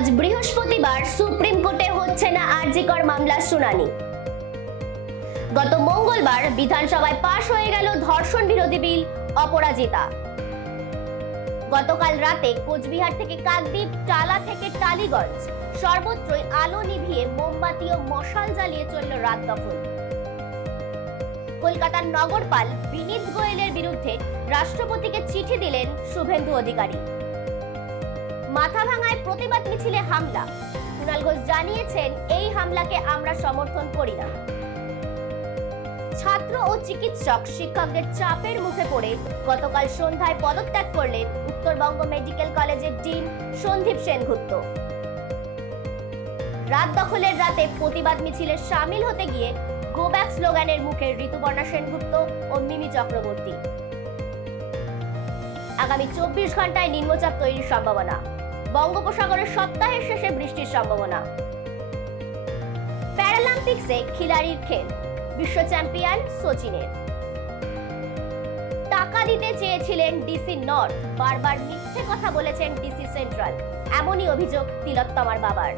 আজ বৃহস্পতিবার সুপ্রিম কোর্টে হচ্ছে না আরজিকর মামলার শুনানি। গত মঙ্গলবার বিধানসভায় পাশ হয়ে গেল ধর্ষণ বিরোধী বিল অপরাজিতা। গতকাল রাতে কোচবিহার থেকে কাকদ্বীপ, টালা থেকে টালিগঞ্জ সর্বত্রই আলো নিভিয়ে মোমবাতি ও মশাল জ্বালিয়ে চলল রাত দখল। কলকাতার নগরপাল বিনীত গোয়েলের বিরুদ্ধে রাষ্ট্রপতিকে চিঠি দিলেন শুভেন্দু অধিকারী। মাথাভাঙায় প্রতিবাদ মিছিলে হামলা। কুণাল ঘোষ জানিয়েছেন, এই হামলাকে আমরা সমর্থন করি না। ছাত্র ও চিকিৎসক শিক্ষকদের চাপের মুখে পড়ে গতকাল সন্ধ্যায় পদত্যাগ করলেন উত্তরবঙ্গ মেডিকেল কলেজের ডিন সন্দীপ সেনগুপ্ত। রাত দখলের রাতে প্রতিবাদ মিছিলে সামিল হতে গিয়ে গো ব্যাক স্লোগানের মুখে ঋতুপর্ণা সেনগুপ্ত ও মিমি চক্রবর্তী। আগামী 24 ঘন্টায় নিম্নচাপ তৈরির সম্ভাবনা। বঙ্গোপসাগরের সপ্তাহের শেষে বৃষ্টির সম্ভাবনা। প্যারালিম্পিক্সে খিলাড়ির খেল, বিশ্ব চ্যাম্পিয়ন সচিনের। টাকা দিতে চেয়েছিলেন ডিসি নর্থ, বারবার মিথ্যে কথা বলেছেন ডিসি সেন্ট্রাল, এমনই অভিযোগ তিলোত্তমার বাবার।